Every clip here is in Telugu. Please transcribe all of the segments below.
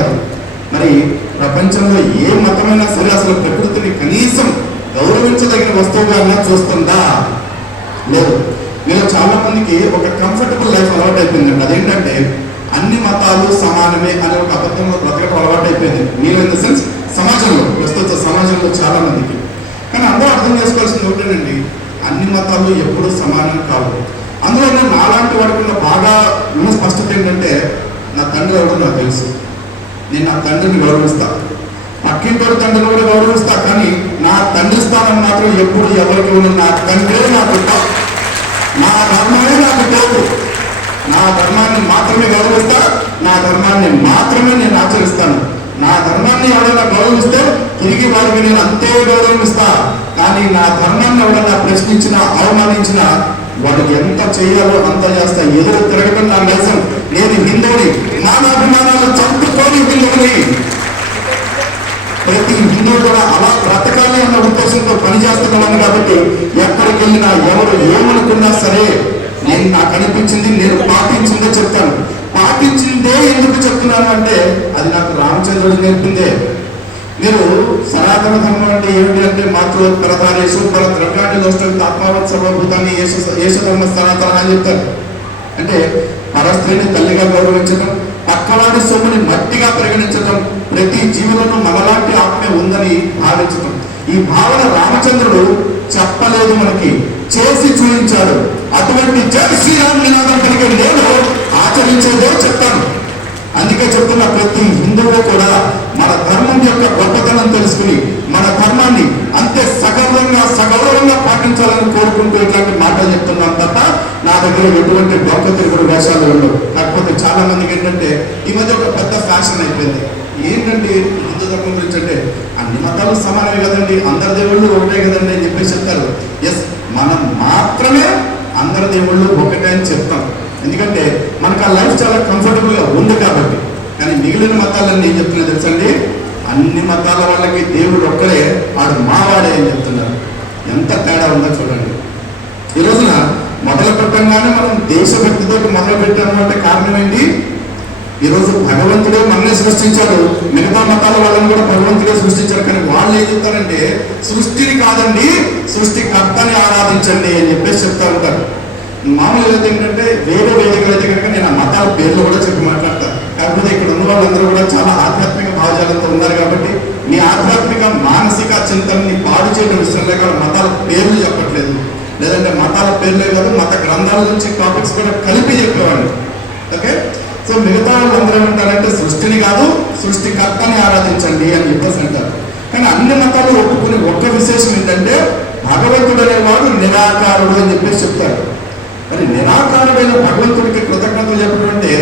అంటారు. మరి ప్రపంచంలో ఏ మతమైనా సరే అసలు ప్రకృతిని కనీసం గౌరవించదగిన వస్తువుగా చూస్తుందా? లేదు. మీరు చాలా మందికి ఒక కంఫర్టబుల్ లైఫ్ అలవాటు అయిపోయిందండి. అదేంటంటే అన్ని మతాలు సమానమే అనే ఒక అబద్ధంలో బ్రతకడం అలవాటు అయిపోయింది. మీరు ఇన్ ద సెన్స్ సమాజంలో, ప్రస్తుత సమాజంలో చాలా మందికి. కానీ అందరూ అర్థం చేసుకోవాల్సింది ఒకటేనండి, అన్ని మతాలు ఎప్పుడూ సమానం కావు. అందులో నేను నాలాంటి వాడుకున్న బాగా ఉన్న స్పష్టత ఏంటంటే, నా తండ్రి ఎవడో నాకు తెలుసు, నేను నా తండ్రిని గౌరవిస్తా, పక్కింటి తండ్రిని కూడా గౌరవిస్తా. కానీ నా తండ్రి స్థానం మాత్రం ఎప్పుడు ఎవరికి ఉన్న నా తండ్రే నాకు, నా ధర్మమే నాకు లేదు. నా ధర్మాన్ని మాత్రమే గౌరవిస్తా, నా ధర్మాన్ని మాత్రమే నేను ఆచరిస్తాను. నా ధర్మాన్ని ఎవరైనా గౌరవిస్తే తిరిగి వారికి నేను అంతే గౌరవిస్తా. కానీ నా ధర్మాన్ని ఎవరైనా ప్రశ్నించినా అవమానించినా వాడికి ఎంత చేయాలో అంత చేస్తా. ఎదురు తిరగటం నా దేశం. నేను హిందువుని, మానాభిమానాలు చంపుకొని హిందువుని. ప్రతి హిందువు కూడా అలా బ్రతకాలి అన్న ఉద్దేశంతో పనిచేస్తున్నాను. కాబట్టి ఎక్కడికి వెళ్ళినా ఎవరు ఏమనుకున్నా సరే నేను నాకు అనిపించింది, నేను పాటించిందే చెప్తాను. పాటించిందే ఎందుకు చెప్తున్నాను అంటే అది నాకు రామచంద్రుడు నేర్పిందే. మీరు సనాతన ధర్మం అంటే ఏమిటి అంటే మాతృపరధారేషు పర ద్రవ్యాన్ని దోషం ఆత్మావత్ సర్వభూతాన్ని యేషధర్మ సనాతన అని చెప్తారు. అంటే పరస్త్రీని తల్లిగా గౌరవించడం, పక్కవాడి సొమ్ముని మట్టిగా పరిగణించడం, ప్రతి జీవులను నవలాంటి ఆత్మ ఉందని భావించడం. ఈ భావన రామచంద్రుడు చెప్పలేదు, మనకి చేసి చూపించాడు. అటువంటి జై శ్రీరామ్ నినాదం కలిగే నేను ఆచరించేదే చెప్తాను. అందుకే చెప్తున్న ప్రతి హిందువు కూడా మన ధర్మం యొక్క గొప్పతనం తెలుసుకుని మన ధర్మాన్ని అంతే సగౌరవంగా పాటించాలని కోరుకుంటూ ఇట్లాంటి మాటలు చెప్తున్నాను తప్ప నా దగ్గర ఎటువంటి డొక్క తిరుగుడు వేషాలు ఉండవు. కాకపోతే చాలా మందికి ఏంటంటే ఈ మధ్య ఒక పెద్ద ఫ్యాషన్ అయిపోయింది. ఏంటంటే హిందూ ధర్మం గురించి అంటే అన్ని మతాలు సమానమే కదండి, అందరి దేవుళ్ళు ఒకటే కదండి అని చెప్పేసి చెప్తారు. ఎస్, మనం మాత్రమే అందరి దేవుళ్ళు ఒకటే అని చెప్తాం. ఎందుకంటే మనకు ఆ లైఫ్ చాలా కంఫర్టబుల్గా ఉంది కాబట్టి. కానీ మిగిలిన మతాలన్నీ ఏం చెప్తున్నా తెలుసండి, అన్ని మతాల వాళ్ళకి దేవుడు ఒక్కడే, వాడు మావాడే అని చెప్తున్నారు. ఎంత తేడా ఉందో చూడండి. ఈ రోజున మొదలు పెట్టంగానే మనం దేశభక్తితో మొదలు పెట్టాము అంటే కారణం ఏంటి? ఈరోజు భగవంతుడే మనల్ని సృష్టించాడు, మిగతా మతాల వాళ్ళని కూడా భగవంతుడే సృష్టించాడు. కానీ వాళ్ళు ఏం చెప్తారంటే సృష్టిని కాదండి, సృష్టికర్తని ఆరాధించండి అని చెప్పేసి చెప్తా ఉంటారు. మామూలుగా అయితే ఏంటంటే వేరే వేదికలు అయితే కనుక నేను ఆ మతాల పేర్లు కూడా చెప్పి మాట్లాడతాను. కాకపోతే ఇక్కడ ఉన్న వాళ్ళందరూ కూడా చాలా ఆధ్యాత్మిక భావజాలంతో ఉన్నారు కాబట్టి మీ ఆధ్యాత్మిక మానసిక చింతనని పాడు చేయడం ఇష్టం లేక మతాల పేర్లు చెప్పట్లేదు. లేదంటే మతాల పేర్లే కాదు, మత గ్రంథాల నుంచి టాపిక్స్ కూడా కలిపి చెప్పేవాళ్ళు. ఓకే, సో మిగతా వాళ్ళందరూ ఏమంటారంటే సృష్టిని కాదు సృష్టికర్తని ఆరాధించండి అని చెప్పేసి అంటారు. కానీ అన్ని మతాలు ఒప్పుకునే ఒక్క విశేషం ఏంటంటే భగవంతుడు అనేవాడు నిరాకారుడు అని చెప్పేసి చెప్తారు. మరి నిరాకారుడైన భగవంతుడికి కృతజ్ఞతలు చెప్పడం అంటే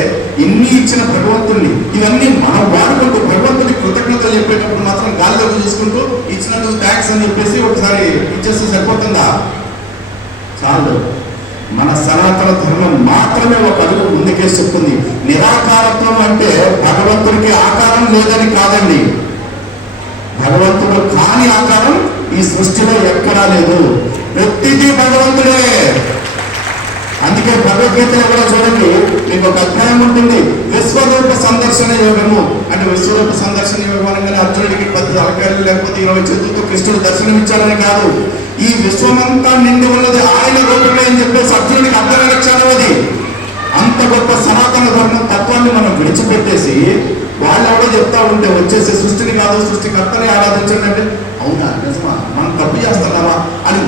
ఇన్ని ఇచ్చిన భగవంతుడిని ఇవన్నీ మనం వాడుకుంటూ భగవంతుడికి కృతజ్ఞతలు చెప్పేటప్పుడు మాత్రం గాలిలో చూసుకుంటూ ఇచ్చినందుకు థ్యాంక్స్ అని చెప్పేసి ఒకసారి ఇచ్చేస్తే సరిపోతుందా? చాలు. మన సనాతన ధర్మం మాత్రమే ఒక అడుగు ముందుకేసి చెప్తుంది. నిరాకారత్వం అంటే భగవంతుడికి ఆకారం లేదని కాదండి, భగవంతుడు కాని ఆకారం ఈ సృష్టిలో ఎక్కడా లేదు. ప్రతిదీ భగవంతుడే. అందుకే భగవద్గీతలో కూడా చూడండి, మీకు ఒక అధ్యాయం ఉంటుంది, విశ్వరూప సందర్శన యోగము. అంటే విశ్వరూప సందర్శన యోగం అనగానే అర్జునుడికి 10 తలకాయలు లేకపోతే 20 చేతులతో కృష్ణుడు దర్శనమిచ్చాడని కాదు. ఈ విశ్వమంతా నిండి ఉన్నది ఆయన రూపమే అని చెప్పేసి అర్జునుడికి అర్థమైన క్షణం అది. అంత గొప్ప సనాతన ధర్మం తత్వాన్ని మనం విడిచిపెట్టేసి వాళ్ళు ఎవడో చెప్తా ఉంటే వచ్చేసి సృష్టిని కాదు సృష్టికర్తని ఆరాధించండి అంటే అవునా, నిజమా, మనం తప్పు చేస్తున్నామా అని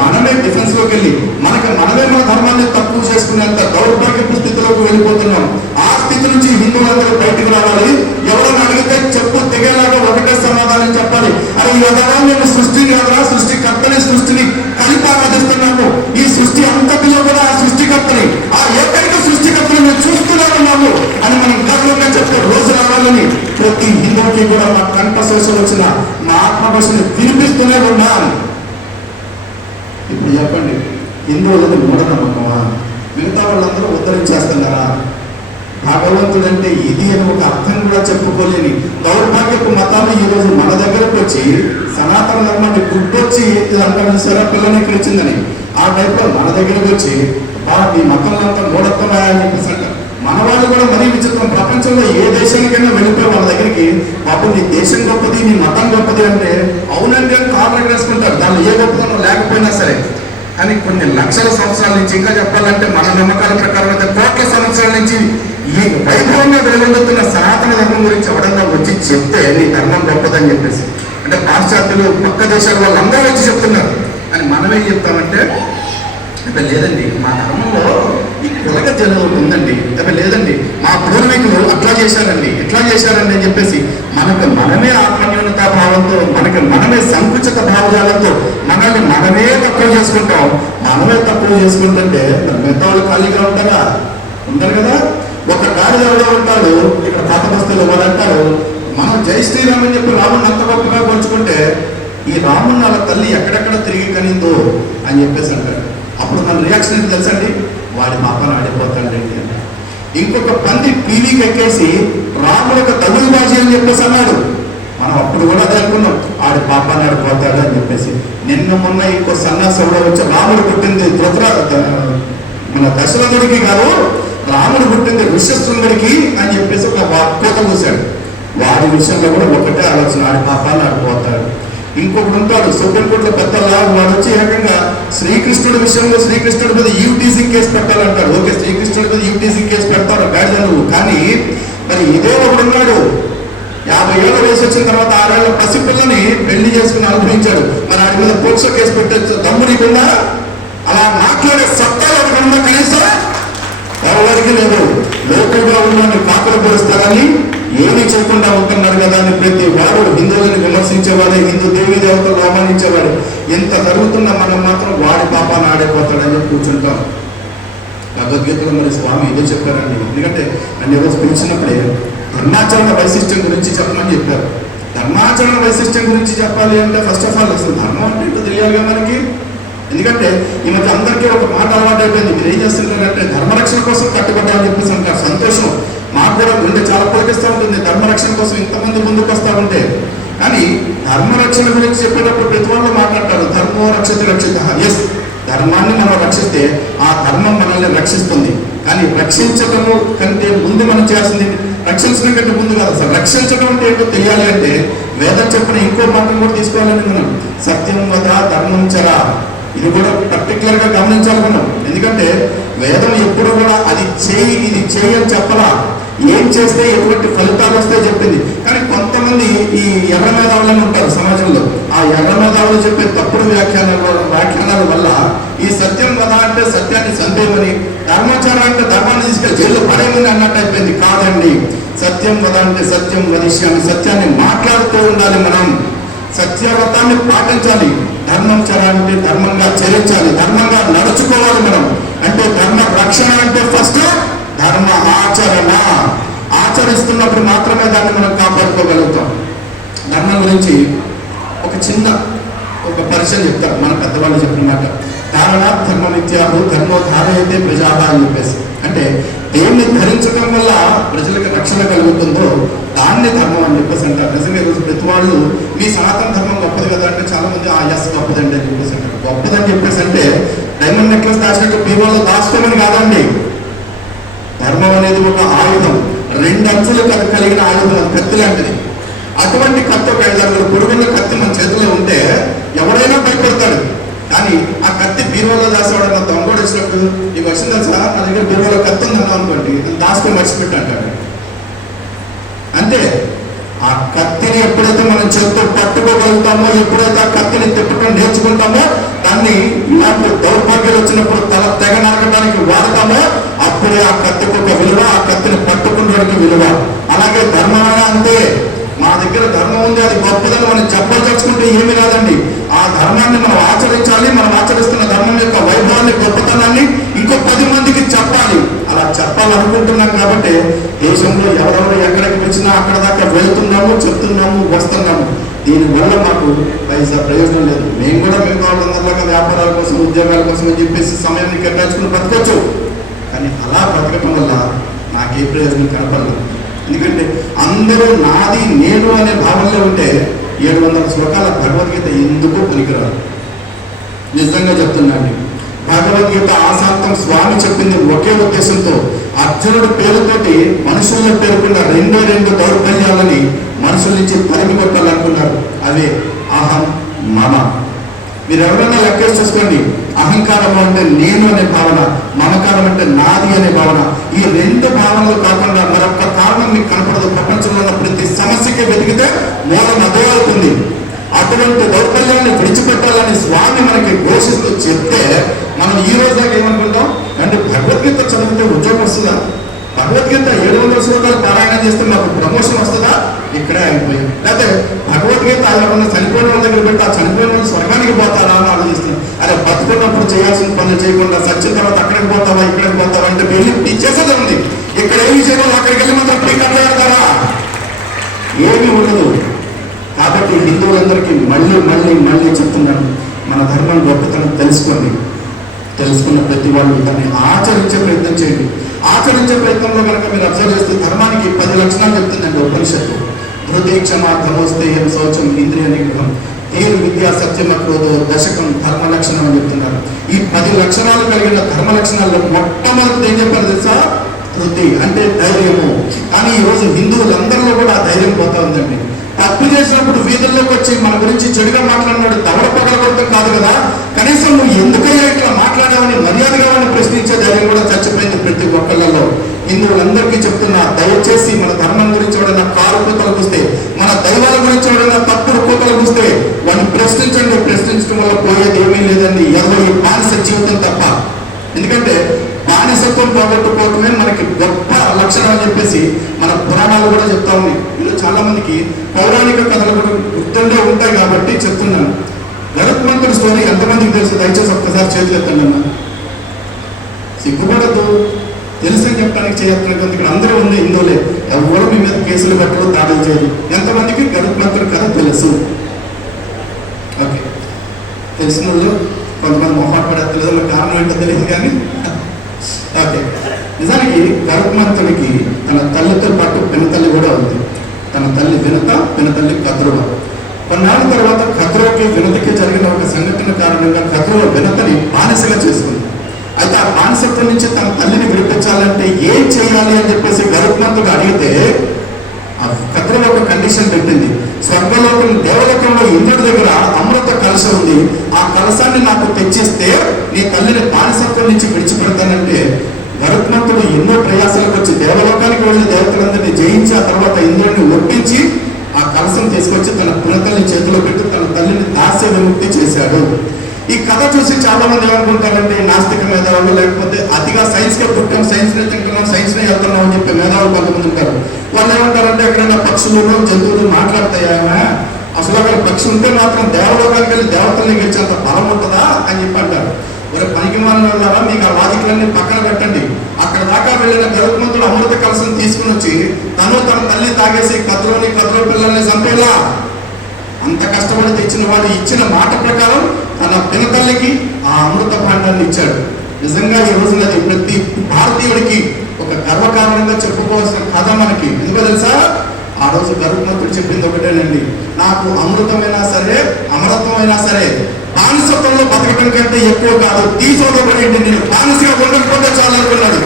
మనమే డిఫెన్స్ లోకి వెళ్ళి మనమే మన ధర్మాన్ని తక్కువ చేసుకునేంత దౌర్భాగ్యపు స్థితిలోకి వెళ్ళిపోతున్నాం. ఆ స్థితి నుంచి హిందువులందరూ బయటకు రావాలి. ఎవరైనా అడిగితే చెప్పు తెగేలాగా ఒకటే సమాధానం చెప్పాలి. అది ఎదరా నేను సృష్టిని ఎదరా సృష్టికర్తని సృష్టిని కలిపి ఆరాధిస్తున్నాము. ఈ సృష్టి అంతటిలో కూడా ఆ సృష్టికర్తని, ఆ ఏకైక సృష్టికర్తని మేము చూస్తున్నాము అని మనం గర్వంగా చెప్తే రోజు రావాలని ప్రతి హిందువుకి కూడా మా కంఠశోషం వచ్చిన మా ఆత్మభాషని వినిపిస్తూనే ఉన్నాను. ఇప్పుడు చెప్పండి, హిందువులది మూఢనమ్మకమా? మిగతా వాళ్ళందరూ ఉద్ధరించేస్తున్నారా? భగవంతుడంటే ఇది అని ఒక అర్థం కూడా చెప్పుకోలేని దౌర్భాగ్యపు మతాలు ఈ రోజు మన దగ్గరకు వచ్చి సనాతన ధర్మాన్ని గుర్తొచ్చి అంటారు సరే పిల్లని ఇక్కడ వచ్చిందని ఆ టైప్లో మన దగ్గరకు వచ్చి మీ మతంలో అంతా మూఢత్వమా అని చెప్పేసి అంటారు. మన వాళ్ళు కూడా మరీ విచిత్రం. ప్రపంచంలో ఏ దేశానికైనా వెళ్ళిపోయి వాళ్ళ దగ్గర అనేటప్పటికీ బాబు నీ దేశం గొప్పది, నీ మతం గొప్పది అంటే అవునండి అని కారణం వేసుకుంటారు. దానిలో ఏ గొప్పదనం లేకపోయినా సరే. కానీ కొన్ని లక్షల సంవత్సరాల నుంచి, ఇంకా చెప్పాలంటే మన నమ్మకాల ప్రకారం అయితే కోట్ల సంవత్సరాల నుంచి ఈ వైభవంగా వెలువడుతున్న సనాతన ధర్మం గురించి ఎవడన్నా వచ్చి చెప్తే నీ ధర్మం గొప్పదని చెప్పేసి, అంటే పాశ్చాత్యులు పక్క దేశాల వాళ్ళందరూ వచ్చి చెప్తున్నారు. అని మనం ఏం చెప్తామంటే అంటే లేదండి మా ధర్మంలో ఈ కులగ జనం ఉందండి, అంటే లేదండి మా పూర్వీకులు అట్లా చేశారండి ఇట్లా చేశారండి అని చెప్పేసి మనకు మనమే ఆత్మన్యూనతా భావంతో, మనకి మనమే సంకుచిత భావజాలంతో మనల్ని మనమే తక్కువ చేసుకుంటాం. మనమే తక్కువ చేసుకుంటుంటే మిగతా వాళ్ళు ఖాళీగా ఉంటారా? ఉంటారు కదా. ఒక గాడి ఎవడో ఉంటాడు ఇక్కడ పాత బస్తీలో వాడు అంటారు మనం జై శ్రీరామ్ అని చెప్పి రాముడిని అంత గొప్పగా పంచుకుంటే ఈ రాముడిని వాళ్ళ తల్లి ఎక్కడెక్కడ తిరిగి కనిందో అని చెప్పేసి అంటారు. అప్పుడు మన రియాక్షన్ ఏంటి తెలుసండి? వాడి పాపను ఆడిపోతాడండి. ఇంకొక పంది టీవీకి ఎక్కేసి రాముడు ఒక తగులుబాజీ అని చెప్పేసి అన్నాడు. మనం అప్పుడు కూడా అదే అనుకున్నాం, ఆడి పాపాన్ని ఆడిపోతాడు అని చెప్పేసి. నిన్న మొన్న ఇంకో సన్నాసంలో వచ్చి రాముడు పుట్టింది మన దశరథుడికి కాదు, రాముడు పుట్టింది ఋష్యశృంగుడికి అని చెప్పేసి ఒక కోత కూశాడు. వాడి విషయంలో కూడా ఒకటే ఆలోచన, ఆడి పాపాన్ని ఆడిపోతాడు. ఇంకొకటి ఉంటాడు సుప్రీంకోర్టులో పెద్దలా, వాడు వచ్చి ఏకంగా శ్రీకృష్ణుడి విషయంలో శ్రీకృష్ణుడి మీద యూటీజింగ్ కేసు పెట్టాలంటాడు. ఓకే, శ్రీకృష్ణుడి మీద యూటీజింగ్ కేసు పెడతాడు గాడిద నువ్వు. కానీ మరి ఇదే ఒకడున్నాడు 50 ఏళ్ళ వయసు వచ్చిన తర్వాత 6 ఏళ్ళ పసిపిల్లని పెళ్లి చేసుకుని అనుభవించాడు. మరి ఆడి మీద పోక్సో కేసు పెట్టచ్చు దమ్ము నీకుందా? అలా మాట్లాడే సత్తా ఎవరికన్నా కనీసం ఎవరికి లేదు. లోకల్గా ఉన్న కాకులు పొరుస్తారని ఏమీ చేయకుండా ఉంటున్నారు కదా అని ప్రతి వాడు హిందువులను విమర్శించేవాడే, హిందూ దేవీ దేవతలు అవమానించేవాడు. ఎంత జరుగుతున్నా మనం మాత్రం వాడి పాపాన్ని ఆడైపోతాడని చెప్పి కూర్చుంటాం. భగవద్గీతలో మరి స్వామి ఇదే చెప్పారండి. ఎందుకంటే నన్ను ఈరోజు పిలిచినప్పుడే ధర్మాచరణ వైశిష్ట్యం గురించి చెప్పమని చెప్పారు. ధర్మాచరణ వైశిష్ట్యం గురించి చెప్పాలి అంటే ఫస్ట్ ఆఫ్ ఆల్ అసలు ధర్మం అంటే ఏంటో తెలియాలిగా మనకి. ఎందుకంటే ఈ మధ్య అందరికీ ఒక మాట అలవాటు అయిపోయింది, మీరు ఏం చేస్తుంటారంటే ధర్మరక్షణ కోసం కట్టుబడ్డామని చెప్పేసి అంటారు. సంతోషం, మాకు కూడా గుండె చాలా పులకిస్తూ ఉంటుంది ధర్మరక్షణ కోసం ఇంతమంది ముందుకు వస్తూ ఉంటే. కానీ ధర్మరక్షణ గురించి చెప్పేటప్పుడు ప్రతి వాళ్ళు మాట్లాడతారు ధర్మో రక్షతి రక్షిత. ఎస్, ధర్మాన్ని మనం రక్షిస్తే ఆ ధర్మం మనల్ని రక్షిస్తుంది. కానీ రక్షించటము కంటే ముందు మనం చేయాల్సింది రక్షించడం కంటే ముందు కాదు. అసలు రక్షించడం అంటే ఏంటో తెలియాలి అంటే వేదం చెప్పిన ఇంకో మాటను కూడా తీసుకోవాలండి మనం. సత్యం వద ధర్మం చర, ఇది కూడా పర్టికులర్ గా గమనించాలి మనం. ఎందుకంటే వేదం ఎప్పుడు కూడా అది చేయి ఇది చేయి అని చెప్పలా, ఏం చేస్తే ఎటువంటి ఫలితాలు వస్తే చెప్పింది. కానీ కొంతమంది ఈ ఎర్ర మేధావులను ఉంటారు సమాజంలో, ఆ ఎర్ర మేధావులు చెప్పే తప్పుడు వ్యాఖ్యానాల వల్ల ఈ సత్యం కదా అంటే సత్యాన్ని సందేహమని, ధర్మాచారం అంటే ధర్మాన్ని తీసుకెళ్ళి జైల్లో పడేయమని అన్నట్టు అయిపోయింది. కాదండి, సత్యం కదా అంటే సత్యం వదిష్యాన్ని, సత్యాన్ని మాట్లాడుతూ ఉండాలి మనం, సత్యవ్రతాన్ని పాటించాలి. ధర్మం చరాలంటే ధర్మంగా చరించాలి, ధర్మంగా నడుచుకోవాలి మనం. అంటే ధర్మ రక్షణ అంటే ఫస్ట్ ధర్మ ఆచరణ, ఆచరిస్తున్నప్పుడు మాత్రమే దాన్ని మనం కాపాడుకోగలుగుతాం. ధర్మం గురించి ఒక చిన్న పరిచయం చెప్తారు మన పెద్దవాళ్ళు చెప్పిన మాట. ధారణ ధర్మ నిత్యాహు ధర్మో ధారయతే ప్రజాహ అని చెప్పేసి, అంటే దేన్ని ధరించడం వల్ల ప్రజలకు రక్షణ కలుగుతుందో దాన్ని ధర్మం అని చెప్పేసి అంటారు. నిజంగా ఈరోజు ప్రతి వాళ్ళు మీ సనాతన ధర్మం గొప్పది కదా అంటే చాలా మంది ఎస్ గొప్పదండి అని చెప్పేసి అంటారు. గొప్పదని చెప్పేసి అంటే డైమండ్ నెక్లెస్ దాచినట్టు బీరువాలో దాచుకోమని కాదండి. ధర్మం అనేది ఒక ఆయుధం, 2 అంచులు కలిగిన ఆయుధం, అది కత్తి లాంటిది. అటువంటి కత్తి ఒక 5-6 పొరుగున్న కత్తి మన చేతిలో ఉంటే ఎవరైనా భయపడతాడు. కానీ ఆ కత్తి బీరువాలో దాసేవాడన్న దొంగోడు వచ్చినప్పుడు నీకు వచ్చింది తెలుసా, నా దగ్గర బీరువాలో కత్తి ఉందన్నాం అనుకోండి, దాచుకొని మర్చిపెట్టి అంటాడు. అంతే, ఆ కత్తిని ఎప్పుడైతే మనం చేతితో పట్టుకోగలుగుతామో, ఎప్పుడైతే ఆ కత్తిని తిప్పటం నేర్చుకుంటామో, దాన్ని ఇలాంటి దౌర్భాగ్యాలు వచ్చినప్పుడు తల తెగ నరకడానికి వాడతామో అప్పుడే ఆ కత్తికి ఒక విలువ, ఆ కత్తిని పట్టుకున్నడానికి విలువ. అలాగే ధర్మమైన అంతే, మా దగ్గర ధర్మం ఉంది అది గొప్పదని మనం చెప్పదలుచుకుంటే ఏమి కాదండి. ఆ ధర్మాన్ని మనం ఆచరించాలి, మనం ఆచరిస్తున్న ధర్మం యొక్క వైభవాన్ని గొప్పతనాన్ని ఇంకో 10 మందికి చెప్పాలి. అలా చెప్పాలనుకుంటున్నాం కాబట్టి దేశంలో ఎవరెవరు ఎక్కడికి వచ్చినా అక్కడ దాకా వెళ్తున్నాము, చెప్తున్నాము, వస్తున్నాము. దీనివల్ల మాకు పైసా ప్రయోజనం లేదు. మేము కూడా మిగతా వాళ్ళందరిలాగా వ్యాపారాల కోసం ఉద్యోగాల కోసం అని చెప్పేసి సమయాన్ని కేటాయించుకుని బతకొచ్చు. కానీ అలా బ్రతకటం వల్ల నాకే ప్రయోజనం కనపడలేదు. ఎందుకంటే అందరూ నాది నేను అనే భావనలో ఉంటే 700 శ్లోకాల భగవద్గీత ఎందుకు పనికిరాదు. నిజంగా చెప్తున్నాండి, భగవద్గీత ఆశాంతం స్వామి చెప్పింది ఒకే ఉద్దేశంతో. అర్జునుడు పేరుతోటి మనుషుల్లో పేర్కొన్న 2 దౌర్బల్యాలని మనుషుల నుంచి తరిమి కొట్టాలనుకున్నారు. అవే అహం మమ. మీరు ఎవరైనా లెక్కేసి చూసుకోండి. అహంకారం అంటే నేను అనే భావన, మమకారం అంటే నాది అనే భావన. ఈ రెండు భావనలు కాకుండా మరొక కారణం మీకు కనపడదు. ప్రపంచంలో ఉన్న ప్రతి సమస్యకి వెతికితే మూలం అదే అవుతుంది. అటువంటి దౌర్బల్యాన్ని విడిచిపెట్టాలని స్వామి మనకి ఘోషిస్తూ చెప్తే మనం ఈ రోజు దాకా ఏమనుకుంటాం అంటే భగవద్గీత చదివితే ఉద్యోగం వస్తుందా, భగవద్గీత 700 శ్లోకాలు పారాయణ చేస్తే మాకు ప్రమోషన్ వస్తుందా, ఇక్కడే అయిపోయాం. లేకపోతే భగవద్గీత ఎవరన్నా చనిపోయిన వాళ్ళ దగ్గర పెట్టి ఆ చనిపోయిన వాళ్ళు స్వర్గానికి పోతారా అని ఆలోచిస్తున్నాం. అరే బతుకున్నప్పుడు చేయాల్సిన పనులు చేయకుండా సచ్చిన తర్వాత అక్కడికి పోతావా ఇక్కడికి పోతావా అంటే వెళ్ళి చేసేది ఉంది. ఇక్కడ ఏమి చేయాలి, అక్కడికి వెళ్ళి మాత్రం అక్కడికి కట్టగలుగుతారా, ఏమీ ఉండదు. కాబట్టి హిందువులందరికీ మళ్ళీ మళ్ళీ మళ్ళీ చెప్తున్నాను, మన ధర్మం గొప్పతనం తెలుసుకోండి. తెలుసుకున్న ప్రతి వాళ్ళు దాన్ని ఆచరించే ప్రయత్నం చేయండి. ఆచరించే ప్రయత్నంలో కనుక మీరు అబ్జర్వ్ చేస్తే ధర్మానికి 10 లక్షణాలు చెప్తుందండి ఉపనిషత్తు. హృదయ క్షమార్థమోస్తేయం శౌచం ఇంద్రియ నిగ్రహం తీరు విద్యా సత్యం క్రోధో దశకం ధర్మ లక్షణం అని చెప్తున్నారు. ఈ 10 లక్షణాలు కలిగిన ధర్మ లక్షణాల్లో మొట్టమొదటి ఏం చెప్పారు తెలుసా, హృదయ అంటే ధైర్యము. కానీ ఈరోజు హిందువులందరిలో కూడా ఆ ధైర్యం పోతా ఉందండి. తప్పు చేసినప్పుడు వీధుల్లోకి వచ్చి మన గురించి చెడుగా మాట్లాడినాడు దవడ పగలగొట్టడం కాదు కదా, కనీసం నువ్వు ఎందుకయ్యా ఇట్లా మాట్లాడావని మర్యాదగా ప్రశ్నించే ధైర్యం కూడా చచ్చిపోయింది ప్రతి ఒక్కళ్ళలో. హిందువులందరికీ చెప్తున్నా, దయచేసి మన ధర్మం గురించి ఎవడైనా కారు కూతలు కూస్తే, మన దైవాల గురించి ఎవడైనా తప్పుడు కూతలు కూస్తే వాడిని ప్రశ్నించండి. ప్రశ్నించడం వల్ల పోయేది ఏమీ లేదండి, ఎవరు ఈ బానిస జీవితం తప్ప. ఎందుకంటే బానిసత్వం పోగొట్టుకోవటమే మనకి గొప్ప లక్షణం అని చెప్పేసి మన పురాణాలు కూడా చెప్తా ఉన్నాయి. వీళ్ళు చాలా మందికి పౌరాణిక కథలు కూడా గుర్తుండే ఉంటాయి కాబట్టి చెప్తున్నాను. గరుత్మంతుడి స్టోరీ ఎంతమందికి తెలుసు? దయచేసి ఒక్కసారి చేతులు ఎత్తండి అన్న, సిగ్గుపడద్దు. తెలుసని చెప్పడానికి చేయత్తున్నది ఇక్కడ అందరూ ఉంది హిందువులే, ఎవరు మీ మీద కేసులు కట్టడం దాడులు చేయదు. ఎంతమందికి గరుత్మంతుడి కథ తెలుసు? ఓకే, తెలిసిన వాళ్ళు కొంతమంది మొహాట పడేస్తలేదు, మరి కారణం ఏంటో తెలియదు కానీ ఓకే. నిజానికి గరుత్మంతుడికి తన తల్లితో పాటు పినతల్లి కూడా ఉంది. తన తల్లి వినత, పినతల్లి కద్రువ. కొన్నాళ్ళ తర్వాత కద్రువకి వినతకి జరిగిన ఒక సంఘటన కారణంగా కద్రువ వినతని బానిసగా చేసుకుంది. అయితే ఆ బానిసత్వం నుంచి తన తల్లిని విడిపించాలంటే ఏం చేయాలి అని చెప్పేసి గరుత్మంతుడు అడిగితే ఆ కద్రువ ఒక కండిషన్ పెట్టింది. స్వర్గలోకం దేవలోకంలో ఇంద్రుడి దగ్గర అమృత కలశం ఉంది, ఆ కలశాన్ని నాకు తెచ్చిస్తే నీ తల్లిని బానిసత్వం నుంచి విడిచిపెడతానంటే గరుత్మంతుడు ఎన్నో ప్రయాసాలకు వచ్చి దేవలోకానికి వెళ్ళి దేవతలందరినీ జయించి ఆ తర్వాత ఇంద్రుడిని ఒప్పించి ఆ కలశం తీసుకొచ్చి తన పునతల్ని చేతిలో పెట్టి తన తల్లిని దాస్య విముక్తి చేశాడు. ఈ కథ చూసి చాలా మంది ఏమనుకుంటారంటే నాస్తిక మేధావులు, లేకపోతే అతిగా సైన్స్ కే పుట్టాం, సైన్స్ నే తింటున్నాం, సైన్స్ నే వెళ్తున్నాం అని చెప్పి మేధావులు కొంతమంది ఉంటారు. వాళ్ళు ఏమంటారంటే ఎక్కడైనా పక్షులు జంతువులు మాట్లాడతాయా, అసలు అక్కడ పక్షి ఉంటే మాత్రం దేవలోకానికి వెళ్ళి దేవతల్ని గెలిచేంత బలం ఉంటుందా అని చెప్పి అంటారు. మరి పనికి మానవులారా, మీకు ఆ లాజిక్లన్నీ పక్కన పెట్టండి. అక్కడ దాకా వెళ్ళిన గరుత్మంతుడు అమృత కలశం తీసుకుని వచ్చి తను తన తల్లి తాగేసి కద్రో పిల్లల్ని చంపేలా అంత కష్టపడి తెచ్చిన వాడు ఇచ్చిన మాట ప్రకారం తన పినతల్లికి ఆ అమృత భాండాన్ని ఇచ్చాడు. నిజంగా ఈ రోజున అది ప్రతి భారతీయుడికి ఒక గర్వకారణంగా చెప్పుకోవాల్సిన కథ మనకి. ఎందుకో తెలుసా, ఆ రోజు గరుత్మంతుడు చెప్పింది ఒకటేనండి, నాకు అమృతమైనా సరే అమరత్వమైనా సరే బానిసత్వంలో బతకడం కంటే ఎక్కువ కాదు, తీసుకోబడి నేను బానిసగా ఉండకపోతే చాలనుకున్నాడు.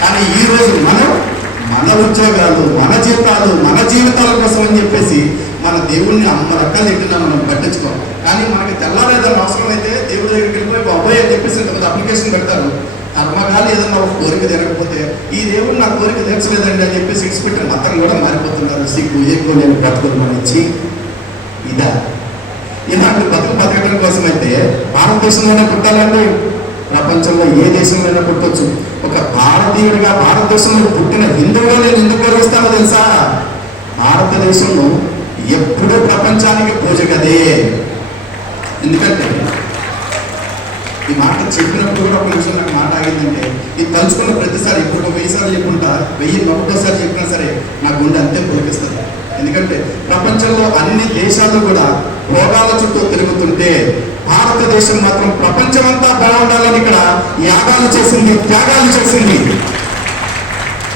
కానీ ఈ రోజు మనం మన ఉద్యోగాలు, మన జీతాలు, మన జీవితాల కోసం అని చెప్పేసి మన దేవుణ్ణి అమ్మ రకాలు ఎట్టినా మనం పట్టించుకోవాలి. కానీ మనకి తెల్లారేదాన్ని అవసరం అయితే దేవుడి దగ్గరికి వెళ్ళిపోయి బాబాయ్ అని చెప్పేసి అప్లికేషన్ పెడతారు. కర్మకాలు ఏదన్నా ఒక కోరిక తిరగకపోతే ఈ దేవుడు నా కోరిక తీర్చలేదండి అని చెప్పేసి ఎక్స్పెక్ట్ మతం కూడా మారిపోతున్నారు. సిగ్గు ఎక్కువ నేను బ్రతుకులు మనిచ్చి ఇదా ఇలాంటి బతకడం కోసం అయితే భారతదేశంలోనే పుట్టాలండి, ప్రపంచంలో ఏ దేశంలోనే పుట్టొచ్చు. ఒక భారతీయుడిగా భారతదేశంలో పుట్టిన హిందువుగా నేను ఎందుకు గర్విస్తానో తెలుసా, భారతదేశంలో ఎప్పుడూ ప్రపంచానికి పూజ కదే. ఎందుకంటే ఈ మాట చెప్పినప్పుడు కూడా ఒక నిమిషం నాకు మాట ఆగిందంటే, ఇది తలుచుకున్న ప్రతిసారి ఇప్పుడు 1000 సార్లు చెప్పుకుంటా, 1001 చెప్పినా సరే నా గుండె అంతే పులకిస్తుంది. ఎందుకంటే ప్రపంచంలో అన్ని దేశాలు కూడా భోగాల చుట్టూ తిరుగుతుంటే భారతదేశం మాత్రం ప్రపంచమంతా బాగుండాలని ఇక్కడ యాగాలు చేసింది, త్యాగాలు చేసింది.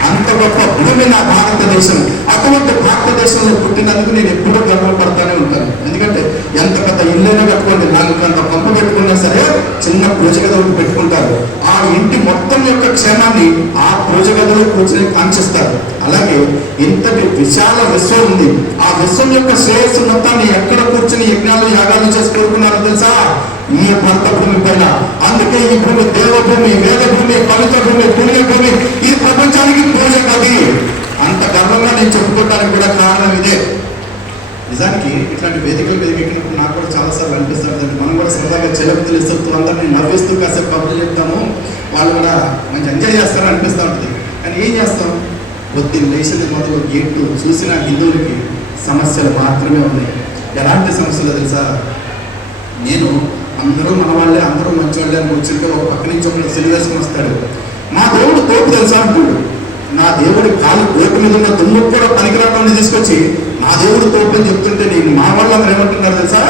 అంత గొప్ప భూమి నా భారతదేశం. అటువంటి భారతదేశంలో పుట్టినందుకు నేను ఎప్పుడూ గర్వపడతానే ఉంటాను. ఎందుకంటే ఎంత పెద్ద ఇల్లైనా కట్టుకోండి, నాకు అంత పంప పెట్టుకున్నా సరే చిన్న పూజ గది ఒకటి పెట్టుకుంటారు. ఆ ఇంటి మొత్తం యొక్క క్షేమాన్ని ఆ పూజ గదిలో కూర్చొని కాంక్షిస్తారు. అలాగే ఇంతటి విశాల విశ్వం ఉంది, ఆ విశ్వం యొక్క శ్రేయస్సు మొత్తాన్ని ఎక్కడ కూర్చుని యజ్ఞాలు యాగాలు చేసి కోరుకున్నారో తెలుసా? ఈ భర్త భూమి పైన. అందుకే ఈ భూమి దేవభూమి, వేదభూమి, పవిత్ర భూమి, పుణ్యభూమి, ఈ ప్రపంచానికి పూజ కది. అంత గర్వంగా నేను చెప్పుకోవడానికి కూడా కారణం ఇదే. నిజానికి ఇట్లాంటి వేదికల మీద ఎక్కినప్పుడు నాకు కూడా చాలాసార్లు అనిపిస్తుంది, మనం కూడా సరదాగా చెలపుతులు ఇస్తూ అందరినీ నవ్విస్తూ కాసేపు కబుర్లు చెప్తాము, వాళ్ళు కూడా మంచి ఎంజాయ్ చేస్తారని అనిపిస్తూ ఉంటుంది. కానీ ఏం చేస్తాం? పొద్దున్న లేచింది మొదలు గేట్లు చూసిన హిందువులకి సమస్యలు మాత్రమే ఉన్నాయి. ఎలాంటి సమస్యలు తెలుసా? నేను అందరూ మన వాళ్ళే, అందరూ మంచి వాళ్ళే అని వచ్చింటే ఒక పక్క నుంచి ఒకటి సిలివేసుకుని వస్తాడు. మా దేవుడు తోపు తెలుసా అంటాడు. నా దేవుడి కాలు కోటు మీద ఉన్న దుమ్ము కూడా పనికిరావడాన్ని తీసుకొచ్చి నా దేవుడు తోపు అని చెప్తుంటే నేను మా వాళ్ళందరూ ఏమంటున్నారు తెలుసా?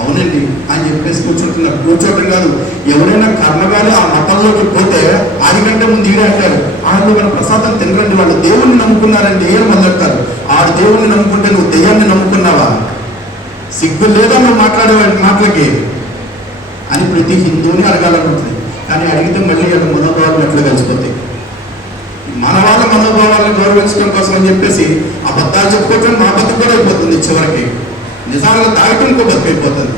అవునండి అని చెప్పేసి కూర్చుంటున్నారు. కూర్చోవటం కాదు, ఎవరైనా కర్మగాలి ఆ మతంలోకి పోతే ఆడికంటే ముందు ఈడే అంటారు, వాళ్ళు మన ప్రసాదం తినరండి, వాళ్ళు దేవుణ్ణి నమ్ముకున్నారండి ఏం మొదలెడతారు. ఆడు దేవుణ్ణి నమ్ముకుంటే నువ్వు దెయ్యాన్ని నమ్ముకున్నావా? సిగ్గు లేదా నువ్వు మాట్లాడేవాడి మాటలకి అని ప్రతి హిందువుని అడగాలనుకుంటుంది. కానీ అడిగితే మళ్ళీ అక్కడ మనోభావాలు ఎట్లా కలిసిపోతాయి. మన వాళ్ళ మనోభావాలను గౌరవించడం కోసం అని చెప్పేసి అబద్ధాలు చెప్పుకోవటం మా బతుకు కూడా అయిపోతుంది. చివరికి నిజాలుగా దాగటం ఇంకో బతుకు అయిపోతుంది.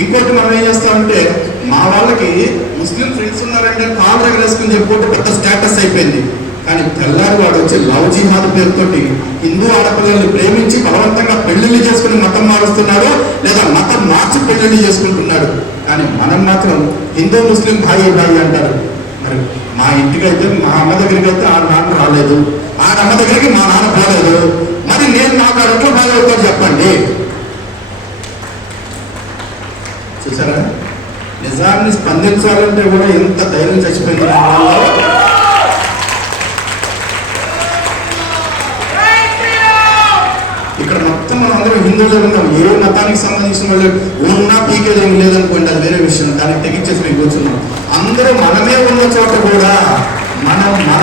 ఇంకోటి మనం ఏం చేస్తామంటే, మా వాళ్ళకి ముస్లిం ఫ్రెండ్స్ ఉన్నారంటే కాలు రగరేసుకుని చెప్పుకుంటే పెద్ద స్టేటస్ అయిపోయింది. కానీ తెల్లారి వాడు వచ్చి లవ్ జిహాద్ పేరుతోటి హిందూ ఆడపిల్లల్ని ప్రేమించి బలవంతంగా పెళ్లిళ్ళు చేసుకుని మతం మారుస్తున్నాడు, లేదా మతం మార్చి పెళ్లిళ్ళు చేసుకుంటున్నాడు. కానీ మనం మాత్రం హిందూ ముస్లిం భాయి భాయి అంటారు. మరి మా ఇంటికి అయితే మా అమ్మ దగ్గరికి అయితే ఆ నాన్న రాలేదు, ఆ అమ్మ దగ్గరికి మా నాన్న పోలేదు, మరి నేను నాకు అట్లా బాగా అవుతాను చెప్పండి. చూసారా? నిజాన్ని స్పందించాలంటే కూడా ఎంత ధైర్యం చచ్చిపోయింది. ఇక్కడ మొత్తం మనం అందరం హిందువులే ఉన్నాం. ఏ మతానికి సంబంధించిన వాళ్ళు ఉన్నా పీకేది ఏమి లేదనుకోండి, అది వేరే విషయం. దానికి తెగించేసి మేము కూర్చున్నాం. అందరూ మనమే ఉన్న చోట కూడా మన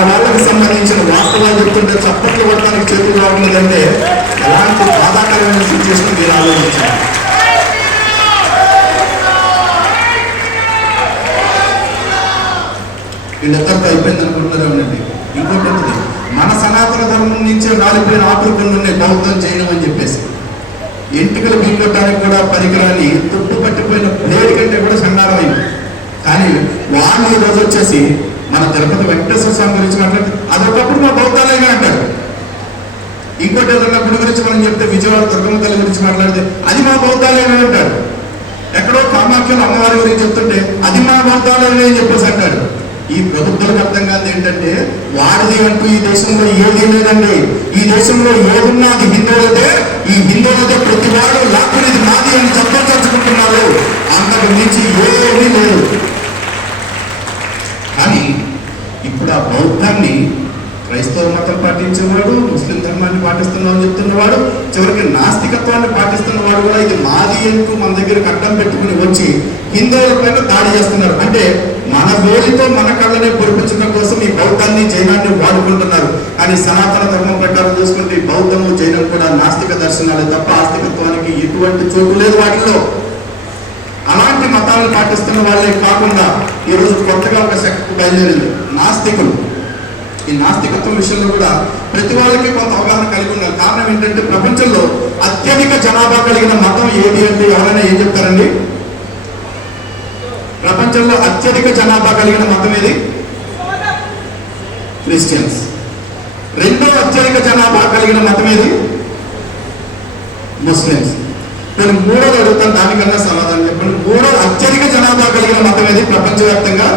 వాళ్ళకి సంబంధించిన వాస్తవాలు చెప్తుంటే చప్పట్లు పడటానికి చేతులు రావట్లేదంటే ఎలాంటి బాధాకరమైన సిచ్యువేషన్ మీరు ఆలోచించారు. వీళ్ళెత్తడితో అయిపోయింది అనుకుంటున్నారేమండి. ఇంకోటి ఉంటుంది, మన సనాతన ధర్మం నుంచే రాలిపోయిన ఆకులు కొన్ని ఉన్నాయి, బౌద్ధం చేయడం అని చెప్పేసి. ఎంటికలు బిల్లొట్టడానికి కూడా పరికరాన్ని తుట్టు పట్టిపోయిన ప్లేట్ కంటే కూడా సండాలమైంది. కానీ వాళ్ళు ఈరోజు వచ్చేసి మన తిరుపతి వెంకటేశ్వర స్వామి గురించి మాట్లాడితే అదొకప్పుడు మా బౌద్ధాలయమే అంటారు. ఇంకోటి ఏదన్నా గుడి గురించి మనం చెప్తే విజయవాడ దుర్గమ్మ తల్లి గురించి మాట్లాడితే అది మా బౌద్ధాలయమే అంటాడు. ఎక్కడో కామాఖ్యలో అమ్మవారి గురించి చెప్తుంటే అది మా బౌద్ధాలయమే అని చెప్పేసి అంటాడు. ఈ ప్రభుత్వాలకు అర్థం కాదు ఏంటంటే, వాడిది అంటూ ఈ దేశంలో ఏది లేదండి. ఈ దేశంలో ఏదున్నా అది హిందువులదే. ఈ హిందువులతో ప్రతి వాడు లాక్కునేది నాది అని చర్చించుకుంటున్నారు. అంతకు మించి ఏమీ లేదు. కానీ ఇప్పుడు ఆ బౌద్ధాన్ని క్రైస్తవ మతం పాటించేవాడు, ముస్లిం ధర్మాన్ని పాటిస్తున్నామని చెప్తున్నవాడు, చివరికి నాస్తికత్వాన్ని పాటిస్తున్నవాడు కూడా ఇది మాది అంటూ మన దగ్గరకు అడ్డం పెట్టుకుని వచ్చి హిందువుల పైన దాడి చేస్తున్నారు. అంటే మన వేలితో మన కళ్ళనే పొడిపించడం కోసం ఈ బౌద్ధాన్ని జైనాన్ని వాడుకుంటున్నారు. కానీ సనాతన ధర్మం ప్రకారం చూసుకుంటే ఈ బౌద్ధము జైనం కూడా నాస్తిక దర్శనాలే తప్ప ఆస్తికత్వానికి ఎటువంటి చోటు లేదు వాటిలో. అలాంటి మతాలను పాటిస్తున్న వాళ్ళే కాకుండా ఈరోజు కొత్తగా ఒక శక్తి బయలుదేరింది, నాస్తికులు. ఈ నాస్తికత్వం విషయంలో కూడా ప్రతి వాళ్ళకి కొంత అవగాహన కలిగి ఉన్నారు. కారణం ఏంటంటే, ప్రపంచంలో అత్యధిక జనాభా కలిగిన మతం ఏది అంటే ఎవరైనా ఏం చెప్తారండి? ప్రపంచంలో అత్యధిక జనాభా కలిగిన మతం ఏది? క్రిస్టియన్స్. రెండో అత్యధిక జనాభా కలిగిన మతం ఏది? ముస్లిమ్స్. నేను మూడోది అడుగుతాను, దానికన్నా సమాధానం చెప్పండి. మూడో అత్యధిక జనాభా కలిగిన మతం ఏది ప్రపంచవ్యాప్తంగా?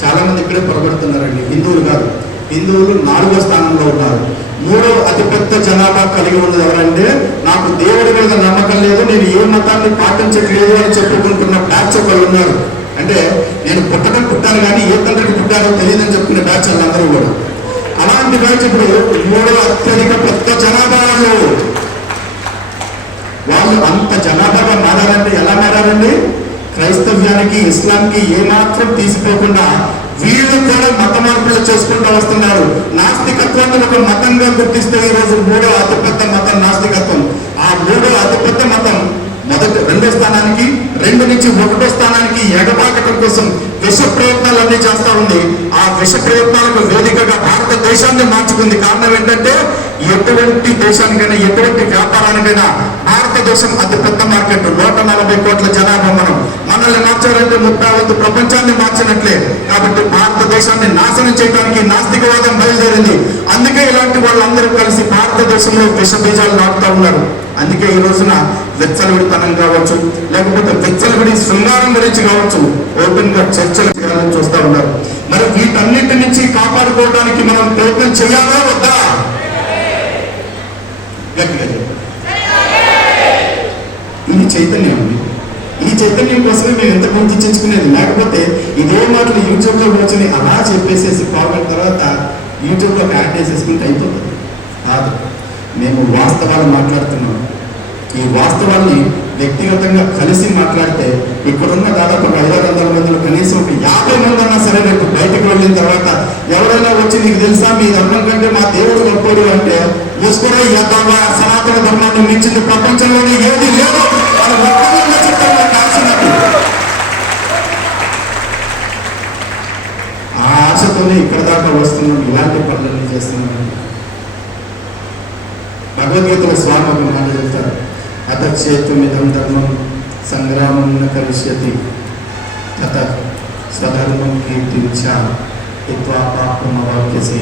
చాలా మంది ఇక్కడే పొరబడుతున్నారండి. హిందువులు కాదు, హిందువులు 4వ స్థానంలో ఉన్నారు. 3వ అతిపెద్ద జనాభా కలిగి ఉన్నది ఎవరంటే, నాకు దేవుడి మీద నమ్మకం లేదు, నేను ఏ మతాన్ని పాటించట్లేదు అని చెప్పుకుంటున్న బ్యాచ్ ఒకళ్ళు ఉన్నారు. అంటే నేను పుట్టాను కానీ ఏ తండ్రికి పుట్టారో తెలియదని చెప్పుకునే బ్యాచ్ వాళ్ళందరూ కూడా. అలాంటి బ్యాచ్ ఇప్పుడు 3వ అత్యధిక పెద్ద జనాభాలో వాళ్ళు అంత జనాభాగా మారారంటే ఎలా మారారండి? క్రైస్తవ్యానికి, ఇస్లాంకి ఏమాత్రం తీసిపోకుండా వీళ్ళు కూడా మత మార్పులు చేసుకుంటూ వస్తున్నారు. నాస్తికత్వాన్ని ఒక మతంగా గుర్తిస్తే ఈరోజు 3వ అతిపెద్ద మతం నాస్తికత్వం. ఆ 3వ అతిపెద్ద మతం రెండో స్థానానికి, 2 నుంచి 1వ స్థానానికి ఎగబాకటం కోసం విష ప్రయత్నాలన్నీ చేస్తా ఉంది. ఆ విష ప్రయత్నాలకు వేదికగా భారతదేశాన్ని మార్చుకుంది. కారణం ఏంటంటే, ఎటువంటి దేశానికైనా ఎటువంటి వ్యాపారానికైనా భారతదేశం అతి పెద్ద మార్కెట్. 140 కోట్ల జనాభా. మనల్ని మార్చారంటే 30 ప్రపంచాన్ని మార్చినట్లే. కాబట్టి భారతదేశాన్ని నాశనం చేయడానికి నాస్తికవాదం బయలుదేరింది. అందుకే ఇలాంటి వాళ్ళందరూ కలిసి భారతదేశంలో విష బీజాలు నాటుతూ ఉన్నారు. అందుకే ఈ రోజున వెచ్చలవిడితనం కావచ్చు, లేకపోతే వెచ్చలవిడి శృంగారం గురించి కావచ్చు, ఓపెన్ గా చర్చలు చేయాలని చూస్తూ ఉన్నారు. మరి వీటన్నిటి నుంచి కాపాడుకోవడానికి మనం ప్రయత్నం చేయాలా వద్దా? ఇది చైతన్యం అండి. ఈ చైతన్యం కోసమే మేము ఎంత గుర్తించుకునేది. లేకపోతే ఇదే మాటలు యూట్యూబ్లో కూర్చొని అలా చెప్పేసేసి పాల్గొన్న తర్వాత యూట్యూబ్లో యాడ్ చేసేసుకుంటే అయిపోతుంది కాదు. మేము వాస్తవాలు మాట్లాడుతున్నాం. ఈ వాస్తవాన్ని వ్యక్తిగతంగా కలిసి మాట్లాడితే ఇక్కడున్న దాదాపు 500 మందిలో కనీసం ఒక 50 మంది అన్నా సరే రేపు బయటకు వెళ్ళిన తర్వాత ఎవరైనా వచ్చి నీకు తెలుసా మీ ధర్మం కంటే మా దేవుడు గొప్పడు అంటే మూసుకునే సనాతన ధర్మాన్ని మించింది ప్రపంచంలోనే ఏది లేదు. ఆ ఆశతోనే ఇక్కడ దాకా వస్తున్నాం, ఇలాంటి పనులన్నీ చేస్తున్నాం. భగవద్గీతలో స్వామి ఒక మాట చెప్తారు, అతచేతుమిదం ధర్మం సంగ్రామం న కరిష్యతి తత స్వధర్మం కీర్తించ హిత్వా పాపమవాప్యసే.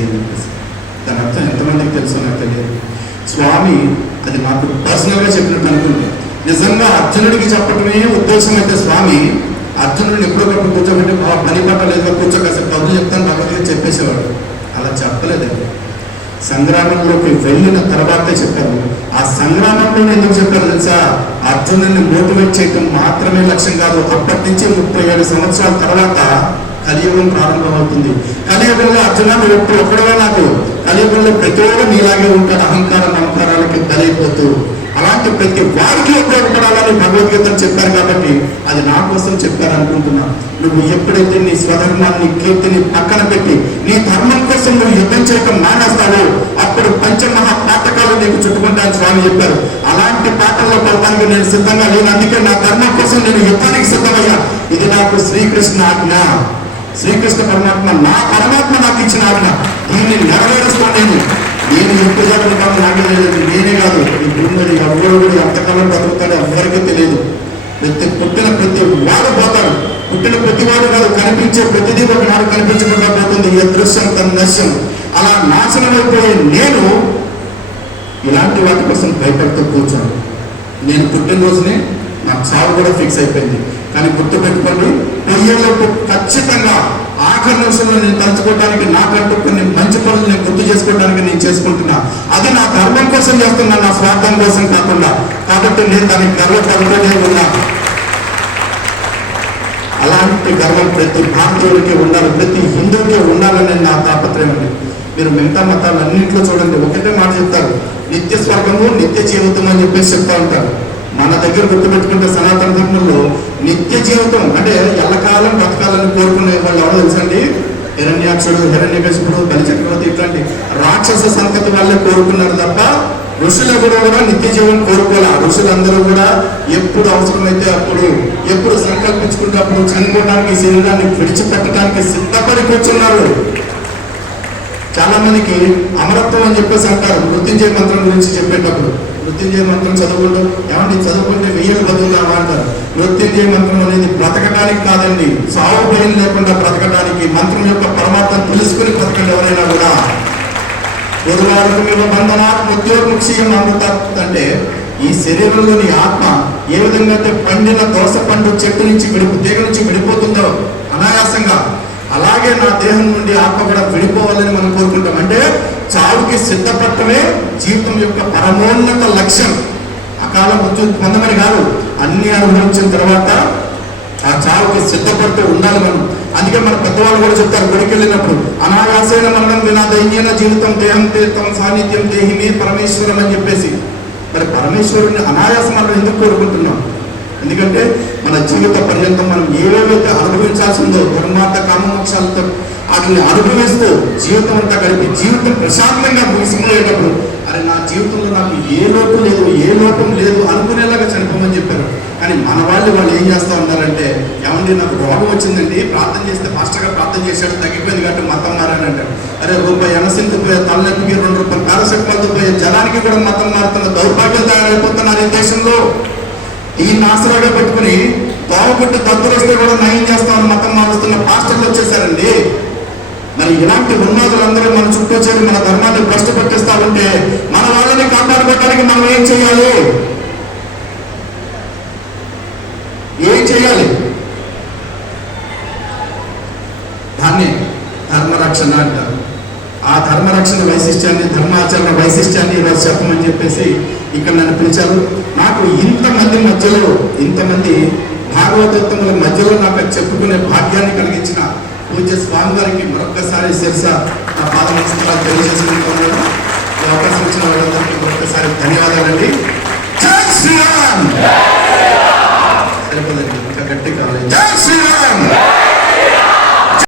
దాని అర్థం ఎంతమందికి తెలుసో నాకు తెలియదు. స్వామి అది నాకు పర్సనల్గా చెప్పినట్టు అనుకుంటే, నిజంగా అర్జునుడికి చెప్పటమే ఉద్దేశం అయితే స్వామి అర్జునుడిని ఎప్పుడొకప్పుడు కూర్చోబెట్టి పని పట్టలేదు కూర్చో కాసేపు కబుర్లు చెప్తాను భగవద్గీత చెప్పేసేవాడు. అలా చెప్పలేదండి. సంగ్రామంలోకి వెళ్ళిన తర్వాతే చెప్పారు. ఆ సంగ్రామంలోనే ఎందుకు చెప్పారు తెలుసా? అర్జునుడిని మోటివేట్ చేయడం మాత్రమే లక్ష్యం కాదు. అప్పటి నుంచి 37 సంవత్సరాల తర్వాత కలియుగం ప్రారంభమవుతుంది. కలియుగంలో అర్జున నువ్వు ఎప్పుడు ఒక్కడవే నాకు కలియుగంలో ప్రతి ఒక్కరు నీలాగే ఉంటాడు, అహంకార మమకారాలకి బలైపోతూ. అలాంటి ప్రతి వారికి ఉపయోగపడాలని భగవద్గీతను చెప్పారు. కాబట్టి అది నా కోసం చెప్పారు అనుకుంటున్నా. నువ్వు ఎప్పుడైతే నీ స్వధర్మాన్ని కీర్తిని పక్కన పెట్టి నీ ధర్మం కోసం నువ్వు యుద్ధం చేయడం మానేస్తావో అప్పుడు పంచమహా పాతకాలు నీకు చుట్టుకుంటాయని స్వామి చెప్పారు. అలాంటి పాటల్లో పడటానికి నేను సిద్ధంగా లేను. అందుకే నా ధర్మం కోసం నేను యుద్ధానికి సిద్ధమయ్యా. ఇది నాకు శ్రీకృష్ణ ఆజ్ఞ. శ్రీకృష్ణ పరమాత్మ నాకు ఇచ్చిన ఆజ్ఞ. దీన్ని నెరవేరుస్తాను. నేను ఎక్కువ జరుగుతాను నాకే తెలియదు. నేనే కాదు, ఈ భూమి ఎవరు కూడా ఎంతకాలం బతుకుతాడో ఎవరికీ తెలియదు. పుట్టిన ప్రతి వాడు పోతాడు. పుట్టిన ప్రతి వాడు కాదు, కనిపించే ప్రతిదీ ఒకనాడు కనిపించకుండా పోతుంది. ఈ దృశ్యం తన నశ్యం. అలా నాశనం అయిపోయే నేను ఇలాంటి వాటి కోసం భయపడుతూ కూర్చోను. నేను పుట్టినరోజునే నాకు చావు కూడా ఫిక్స్ అయిపోయింది. కానీ గుర్తుపెట్టుకోండి, పొయ్యేళ్ళకు ఖచ్చితంగా ఆఖరి నిమిషంలో నేను తలుచుకోవడానికి నాకంటూ కొన్ని మంచి పనులు నేను గుర్తు చేసుకోవడానికి నేను చేసుకుంటున్నా. అది నా ధర్మం కోసం చేస్తున్నా, నా స్వార్థం కోసం కాకుండా. కాబట్టి నేను దానికి గర్వపడుతూనే ఉన్నా. అలాంటి గర్వం ప్రతి భారతీయుడికి ఉండాలి, ప్రతి హిందువుకి ఉండాలని నా తాపత్రయం అండి. మీరు మిగతా మతాలు అన్నింటిలో చూడండి, ఒకటే మాట చెప్తారు, నిత్య స్వర్గము నిత్య జీవితం అని చెప్పేసి చెప్తా ఉంటారు. మన దగ్గర గుర్తుపెట్టుకుంటే సనాతన ధర్మంలో నిత్య జీవితం అంటే ఎల్లకాలం బ్రతకాలని కోరుకునే వాళ్ళు ఎవరో తెలుసండి? హిరణ్యాక్షుడు, హిరణ్యకశిపుడు, బలిచక్రవర్తి ఇట్లాంటి రాక్షస సంతతి వాళ్ళే కోరుకున్నారు తప్ప ఋషులెవరూ కూడా నిత్య జీవనం కోరుకోలే. ఋషులందరూ కూడా ఎప్పుడు అవసరమైతే అప్పుడు, ఎప్పుడు సంకల్పించుకుంటే అప్పుడు చనిపోవడానికి, శరీరాన్ని విడిచిపెట్టడానికి సిద్ధపడి కూర్చున్నారు. చాలా మందికి అమరత్వం అని చెప్పేసి అంటారు మృత్యుంజయ మంత్రం గురించి చెప్పేటప్పుడు. మృత్యుంజయ మంత్రం చదువుకుంటూ ఏమంటే చదువుకుంటే 1000 బతుకుతావా అంటారు. మృత్యుంజయ మంత్రం అనేది బ్రతకడానికి కాదండి, సావు భయం లేకుండా బ్రతకడానికి. మంత్రం యొక్క పరమాత్మను తెలుసుకుని బ్రతకండి ఎవరైనా కూడా. పొదువారు బంధనాత్ మృత్యోర్ముక్షీయం అమృత అంటే ఈ శరీరంలోని ఆత్మ ఏ విధంగా అయితే పండిన దోస పండు చెట్టు నుంచి తీగ నుంచి విడిపోతుందో అనాయాసంగా, అలాగే నా దేహం నుండి ఆత్మ కూడా విడిపోవాలని మనం కోరుకుంటాం. అంటే చావుకి సిద్ధపడటమే జీవితం యొక్క పరమోన్నత లక్ష్యం. అకాల మృత్యు పొందమని కాదు, అన్ని అనుభవించిన తర్వాత ఆ చావుకి సిద్ధపడుతూ ఉండాలి మనం. అందుకే మన పెద్దవాళ్ళు కూడా చెప్తారు, గుడికి వెళ్ళినప్పుడు అనాయాసైన మరణం వినా దైన్యన జీవితం దేహం తీర్థం సాన్నిధ్యం దేహిమే పరమేశ్వరం అని చెప్పేసి. మరి పరమేశ్వరుని అనాయాసం మనం ఎందుకు కోరుకుంటున్నాం? ఎందుకంటే మన జీవిత పర్యంతం మనం ఏవేవైతే అనుభవించాల్సిందో ధర్మార్థ కామమోక్షాలతో వాటిని అనుభవిస్తూ జీవితం అంతా గడిపి జీవితం ప్రశాంతంగా ముగిసిపోయేటప్పుడు అరే నా జీవితంలో నాకు ఏ లోపం లేదు, ఏ లోపం లేదు అనుకునేలాగా చనిపోమని చెప్పారు. కానీ మన వాళ్ళు ఏం చేస్తూ ఉన్నారంటే, ఏమండి నాకు రోగం వచ్చిందండి, ప్రార్థన చేస్తే పాస్టర్గా ప్రార్థన చేశాడు, తగ్గిపోయింది కాబట్టి మతం మారానంటారు. అరే రూపాయి ఎనసింతో పోయే తలనొప్పికి 2 రూపాయలు పారాసెటమాల్తో పోయే జనానికి కూడా మతం మారుతున్న దౌర్భాగ్యం తయారైపోతున్నారు ఈ దేశంలో. ఈ నాశనాగా పెట్టుకుని దోవకొట్టు దద్దులు వస్తే కూడా నయం చేస్తామని మతం మారుస్తున్న పాస్టర్లు వచ్చేసారండి. మరి ఇలాంటి ఉన్మాదులందరూ మన చుట్టూ చేరి మన ధర్మాన్ని భ్రష్టు పట్టిస్తా ఉంటే మన వాళ్ళని కాపాడుకోవడానికి మనం ఏం చేయాలి? ఏం చేయాలి? దాన్ని ధర్మరక్షణ అంటారు. ఆ ధర్మరక్షణ వైశిష్ట్యాన్ని, ధర్మాచరణ వైశిష్ట్యాన్ని ఈరోజు చెప్పమని చెప్పేసి ఇక్కడ నన్ను పిలిచారు. నాకు ఇంతమంది మధ్యలో, ఇంతమంది భాగవతోత్తముల మధ్యలో నాకు చెప్పుకునే భాగ్యాన్ని కలిగించిన పూజ్య స్వామి వారికి మరొక్కసారి శిరస నా పాద నమస్కారాలు తెలియజేసుకుంటున్నాను. అవకాశం ఇచ్చిన వాళ్ళందరికీ మరొక్కసారి ధన్యవాదాలండి. జై శ్రీరామ్. సరిపోదండి, ఇంకా గట్టి కావాలి. జై శ్రీరామ్.